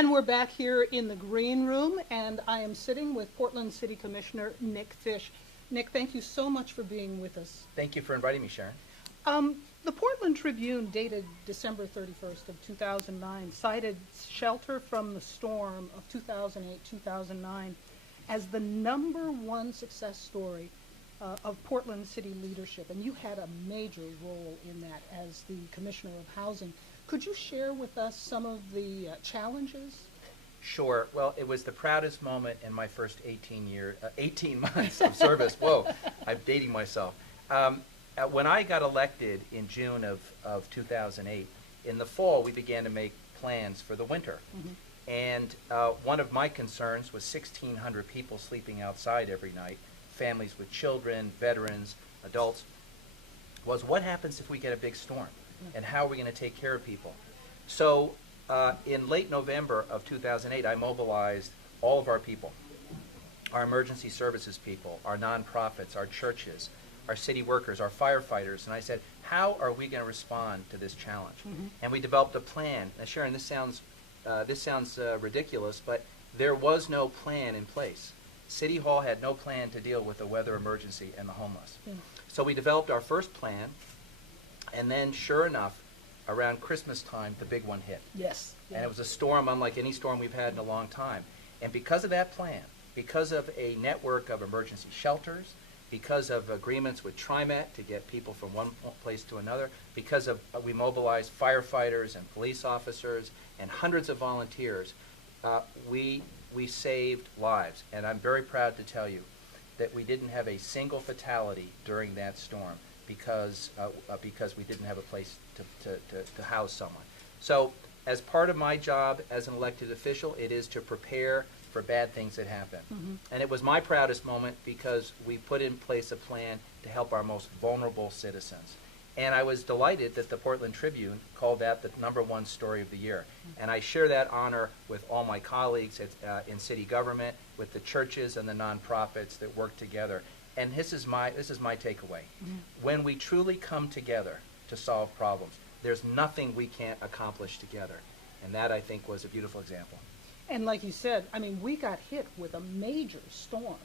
And we're back here in the green room, and I am sitting with Portland City Commissioner NickFish. Nick, thank you so much for being with us. Thank you for inviting me, Sharon. The Portland Tribune, dated December 31st of 2009, cited shelter from the storm of 2008-2009 as the #1 success story of Portland city leadership, and you had a major role in that as the Commissioner of Housing. Could you share with us some of the challenges? Sure. Well, it was the proudest moment in my first 18 months of service. Whoa, I'm dating myself. When I got elected in June of 2008, in the fall we began to make plans for the winter. Mm-hmm. And one of my concerns was 1,600 people sleeping outside every night, families with children, veterans, adults, was what happens if we get a big storm? And how are we going to take care of people? So in late November of 2008, I mobilized all of our people, our emergency services people, our nonprofits, our churches, our city workers, our firefighters, and I said, how are we going to respond to this challenge? Mm-hmm. And we developed a plan. Now, Sharon, this sounds ridiculous, but there was no plan in place. City Hall had no plan to deal with the weather emergency and the homeless. Yeah. So we developed our first plan, and then, sure enough, around Christmas time, the big one hit. Yes. Yeah. And it was a storm unlike any storm we've had in a long time. And because of that plan, because of a network of emergency shelters, because of agreements with TriMet to get people from one place to another, because of we mobilized firefighters and police officers and hundreds of volunteers, we saved lives. And I'm very proud to tell you that we didn't have a single fatality during that storm because we didn't have a place to house someone. So as part of my job as an elected official, it is to prepare for bad things that happen. Mm-hmm. And it was my proudest moment because we put in place a plan to help our most vulnerable citizens. And I was delighted that the Portland Tribune called that the #1 story of the year. Mm-hmm. And I share that honor with all my colleagues in city government, with the churches and the nonprofits that work together. And this is my takeaway. Mm-hmm. When we truly come together to solve problems, there's nothing we can't accomplish together. And that, I think, was a beautiful example. And like you said, I mean, we got hit with a major storm,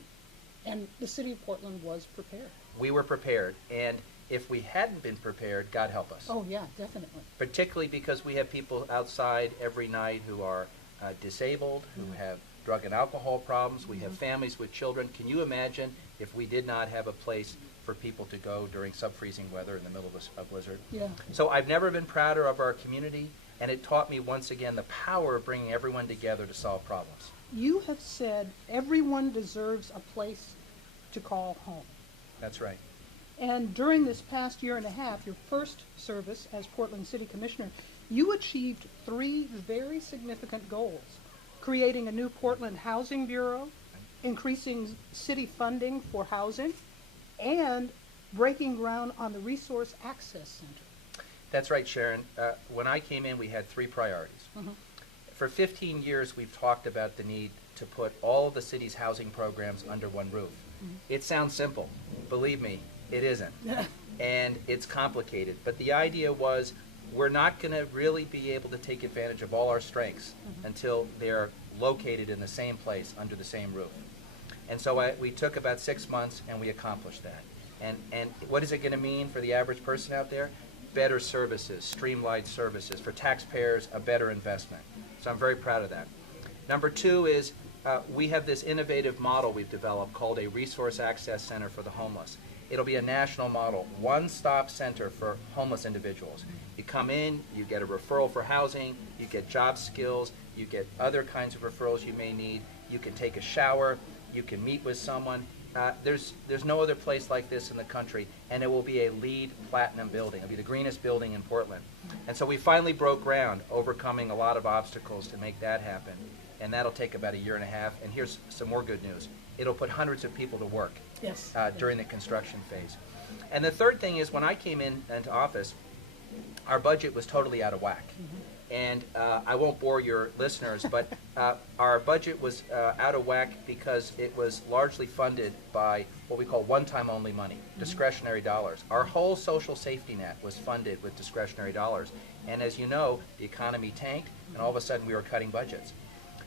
and the city of Portland was prepared. We were prepared, and if we hadn't been prepared, God help us. Oh, yeah, definitely. Particularly because we have people outside every night who are disabled, who have drug and alcohol problems. We have families with children. Can you imagine if we did not have a place for people to go during sub-freezing weather in the middle of a blizzard? Yeah. So I've never been prouder of our community, and it taught me once again the power of bringing everyone together to solve problems. You have said everyone deserves a place to call home. That's right. And during this past year and a half, your first service as Portland City Commissioner, you achieved 3 very significant goals: creating a new Portland Housing Bureau, increasing city funding for housing, and breaking ground on the Resource Access Center. That's right, Sharon. When I came in, we had 3 priorities. Mm-hmm. For 15 years, we've talked about the need to put all of the city's housing programs under one roof. Mm-hmm. It sounds simple. Believe me, it isn't. And it's complicated. But the idea was we're not going to really be able to take advantage of all our strengths until they're located in the same place under the same roof. And so we took about 6 months, and we accomplished that. And what is it going to mean for the average person out there? Better services, streamlined services. For taxpayers, a better investment. So I'm very proud of that. Number 2 is we have this innovative model we've developed called a Resource Access Center for the Homeless. It'll be a national model, one-stop center for homeless individuals. You come in, you get a referral for housing, you get job skills, you get other kinds of referrals you may need, you can take a shower, you can meet with someone. There's no other place like this in the country, and it will be a LEED Platinum building. It'll be the greenest building in Portland. And so we finally broke ground, overcoming a lot of obstacles to make that happen, and that'll take about a year and a half. And here's some more good news. It'll put hundreds of people to work during the construction phase. And the third thing is, when I came into office, our budget was totally out of whack. And I won't bore your listeners, but our budget was out of whack because it was largely funded by what we call one-time only money, discretionary dollars. Our whole social safety net was funded with discretionary dollars. And as you know, the economy tanked, and all of a sudden we were cutting budgets.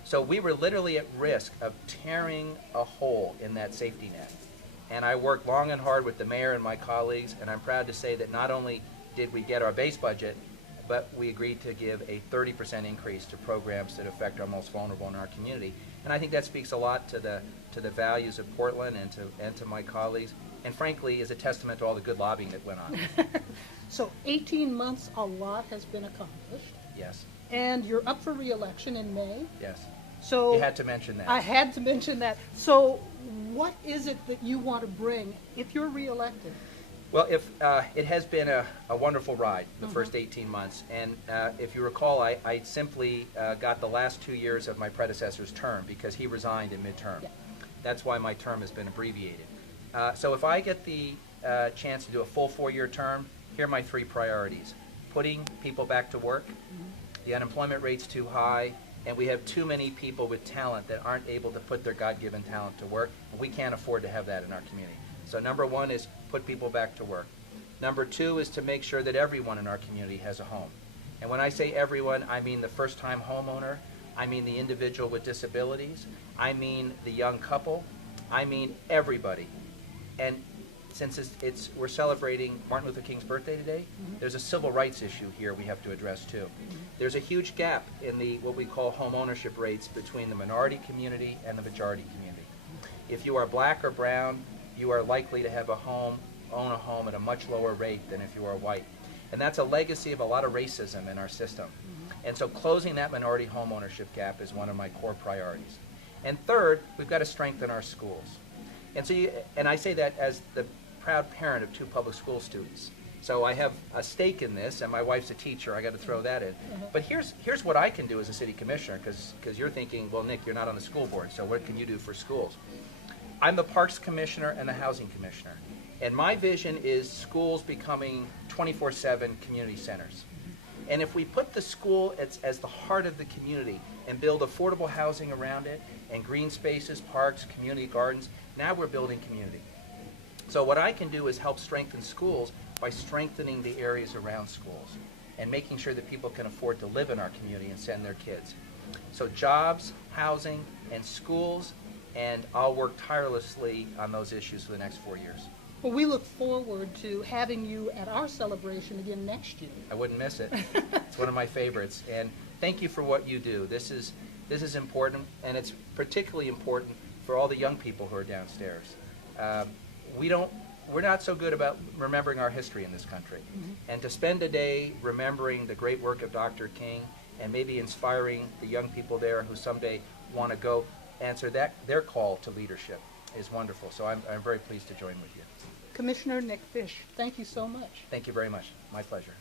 So we were literally at risk of tearing a hole in that safety net. And I worked long and hard with the mayor and my colleagues, and I'm proud to say that not only did we get our base budget, but we agreed to give a 30% increase to programs that affect our most vulnerable in our community. And I think that speaks a lot to the values of Portland and to my colleagues, and frankly is a testament to all the good lobbying that went on. So 18 months, a lot has been accomplished. Yes. And you're up for re-election in May. Yes. So You had to mention that. I had to mention that. So what is it that you want to bring if you're re-elected? Well, it has been a wonderful ride, the first 18 months. And if you recall, I simply got the last 2 years of my predecessor's term because he resigned in midterm. Yeah. That's why my term has been abbreviated. So if I get the chance to do a full 4-year term, here are my 3 priorities. Putting people back to work. The unemployment rate's too high, and we have too many people with talent that aren't able to put their God-given talent to work. And we can't afford to have that in our community. So number 1 is put people back to work. Number 2 is to make sure that everyone in our community has a home. And when I say everyone, I mean the first-time homeowner, I mean the individual with disabilities, I mean the young couple, I mean everybody. And since we're celebrating Martin Luther King's birthday today, there's a civil rights issue here we have to address too. There's a huge gap in the what we call home ownership rates between the minority community and the majority community. If you are black or brown, you are likely to have own a home at a much lower rate than if you are white. And that's a legacy of a lot of racism in our system. And so closing that minority home ownership gap is one of my core priorities. And third, we've got to strengthen our schools. And I say that as the proud parent of 2 public school students. So I have a stake in this, and my wife's a teacher. I got to throw that in. But here's what I can do as a city commissioner, because you're thinking, well, Nick, you're not on the school board, so what can you do for schools? I'm the Parks Commissioner and the Housing Commissioner. And my vision is schools becoming 24/7 community centers. And if we put the school as the heart of the community and build affordable housing around it, and green spaces, parks, community gardens, now we're building community. So what I can do is help strengthen schools by strengthening the areas around schools and making sure that people can afford to live in our community and send their kids. So jobs, housing, and schools, and I'll work tirelessly on those issues for the next 4 years. Well, we look forward to having you at our celebration again next year. I wouldn't miss it. It's one of my favorites. And thank you for what you do. This is important, and it's particularly important for all the young people who are downstairs. We're not so good about remembering our history in this country. And to spend a day remembering the great work of Dr. King and maybe inspiring the young people there who someday want to go answer their call to leadership is wonderful. So I'm very pleased to join with you. Commissioner NickFish, thank you so much. Thank you very much. My pleasure.